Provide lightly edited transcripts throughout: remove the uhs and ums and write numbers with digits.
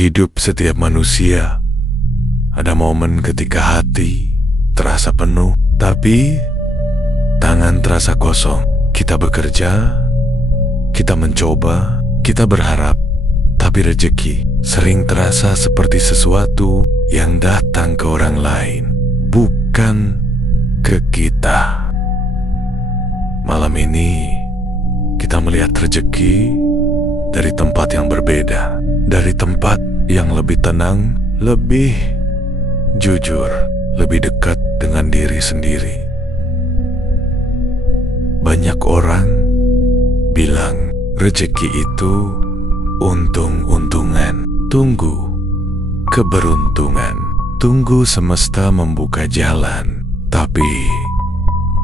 hidup setiap manusia, ada momen ketika hati terasa penuh, tapi tangan terasa kosong. Kita bekerja, kita mencoba, kita berharap, tapi rezeki sering terasa seperti sesuatu yang datang ke orang lain, bukan ke kita. Malam ini kita melihat rezeki dari tempat yang berbeda, dari tempat yang lebih tenang, lebih jujur, lebih dekat dengan diri sendiri. Banyak orang bilang rezeki itu untung-untungan. Tunggu keberuntungan, tunggu semesta membuka jalan. Tapi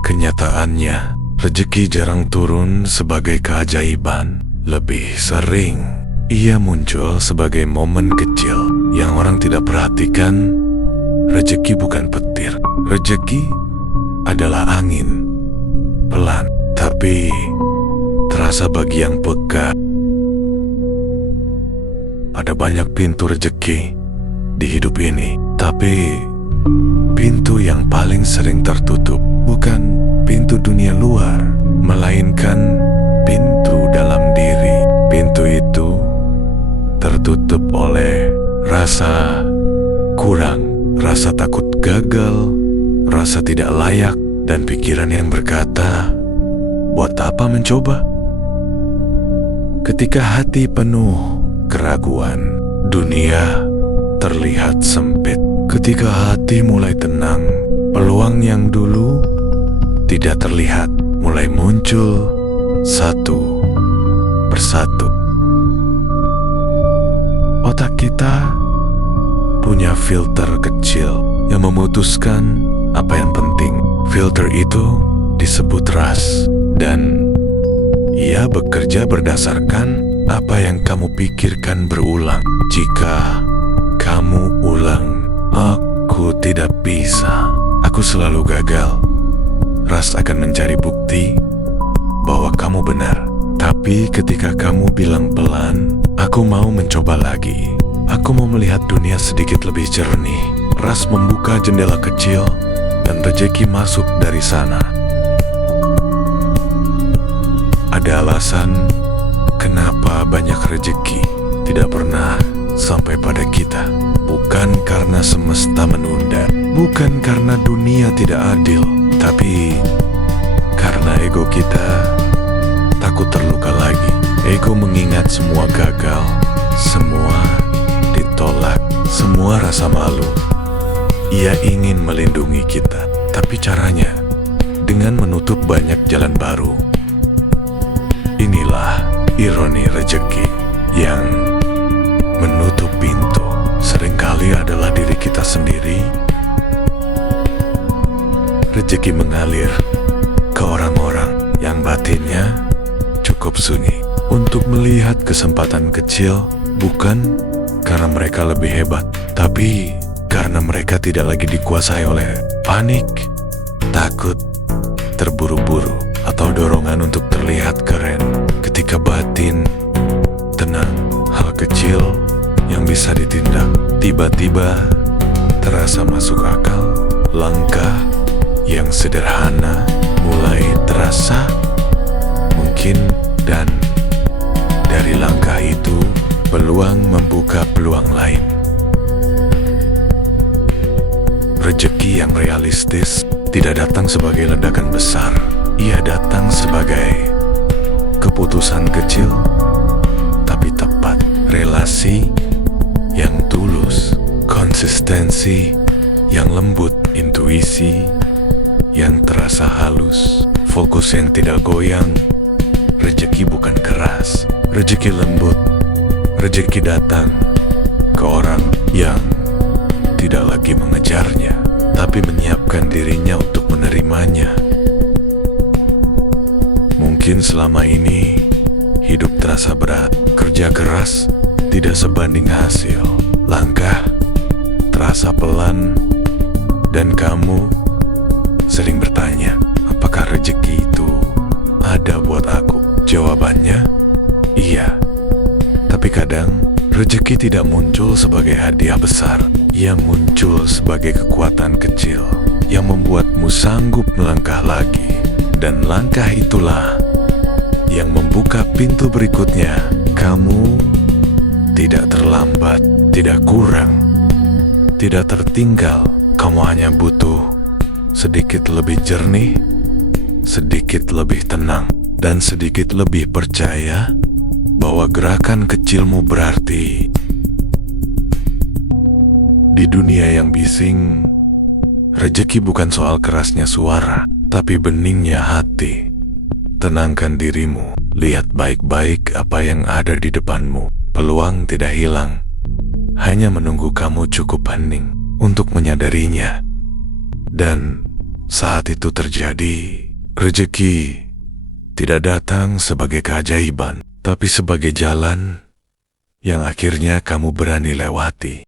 kenyataannya, rezeki jarang turun sebagai keajaiban. Lebih sering ia muncul sebagai momen kecil yang orang tidak perhatikan. Rezeki bukan petir, rezeki adalah angin, pelan tapi terasa bagi yang peka. Ada banyak pintu rezeki di hidup ini, tapi pintu yang paling sering tertutup bukan pintu dunia luar, melainkan pintu dalam diri. Pintu itu tertutup oleh rasa kurang, rasa takut gagal, rasa tidak layak, dan pikiran yang berkata, buat apa mencoba? Ketika hati penuh keraguan, dunia terlihat sempit. Ketika hati mulai tenang, peluang yang dulu tidak terlihat mulai muncul satu persatu. Otak kita punya filter kecil yang memutuskan apa yang penting. Filter itu disebut ras, dan ia bekerja berdasarkan apa yang kamu pikirkan berulang. Jika kamu ulang, aku tidak bisa, aku selalu gagal, ras akan mencari bukti bahwa kamu benar. Tapi ketika kamu bilang pelan, aku mau mencoba lagi, aku mau melihat dunia sedikit lebih jernih, ras membuka jendela kecil dan rezeki masuk dari sana. Ada alasan kenapa banyak rezeki tidak pernah sampai pada kita. Bukan karena semesta menunda, bukan karena dunia tidak adil, tapi karena ego kita takut terluka lagi. Ego mengingat semua gagal, semua ditolak, semua rasa malu. Ia ingin melindungi kita, tapi caranya dengan menutup banyak jalan baru. Inilah ironi rezeki. Yang menutup pintu seringkali adalah diri kita sendiri. Rezeki mengalir ke orang-orang yang batinnya cukup sunyi untuk melihat kesempatan kecil, bukan karena mereka lebih hebat, tapi karena mereka tidak lagi dikuasai oleh panik, takut, terburu-buru, atau dorongan untuk terlihat keren. Ketika batin tenang, hal kecil yang bisa ditindak tiba-tiba terasa masuk akal. Langkah yang sederhana mulai terasa mungkin, dan dari langkah itu peluang membuka peluang lain. Rezeki yang realistis tidak datang sebagai ledakan besar, ia datang sebagai keputusan kecil tapi tepat, relasi yang tulus, konsistensi yang lembut, intuisi yang terasa halus, fokus yang tidak goyang. Rezeki bukan keras, rezeki lembut. Rezeki datang ke orang yang tidak lagi mengejarnya, tapi menyiapkan dirinya untuk menerimanya. Mungkin selama ini hidup terasa berat, kerja keras tidak sebanding hasil, langkah terasa pelan, dan kamu sering bertanya, apakah rezeki itu ada buat aku? Jawabannya, iya. Tapi kadang Rezeki tidak muncul sebagai hadiah besar, ia muncul sebagai kekuatan kecil yang membuatmu sanggup melangkah lagi. Dan langkah itulah yang membuka pintu berikutnya. Kamu tidak terlambat, tidak kurang, tidak tertinggal. Kamu hanya butuh sedikit lebih jernih, sedikit lebih tenang, dan sedikit lebih percaya bahwa gerakan kecilmu berarti. Di dunia yang bising, rezeki bukan soal kerasnya suara, tapi beningnya hati. Tenangkan dirimu, lihat baik-baik apa yang ada di depanmu. Peluang tidak hilang, hanya menunggu kamu cukup hening untuk menyadarinya. Dan saat itu terjadi, rezeki tidak datang sebagai keajaiban, tapi sebagai jalan yang akhirnya kamu berani lewati.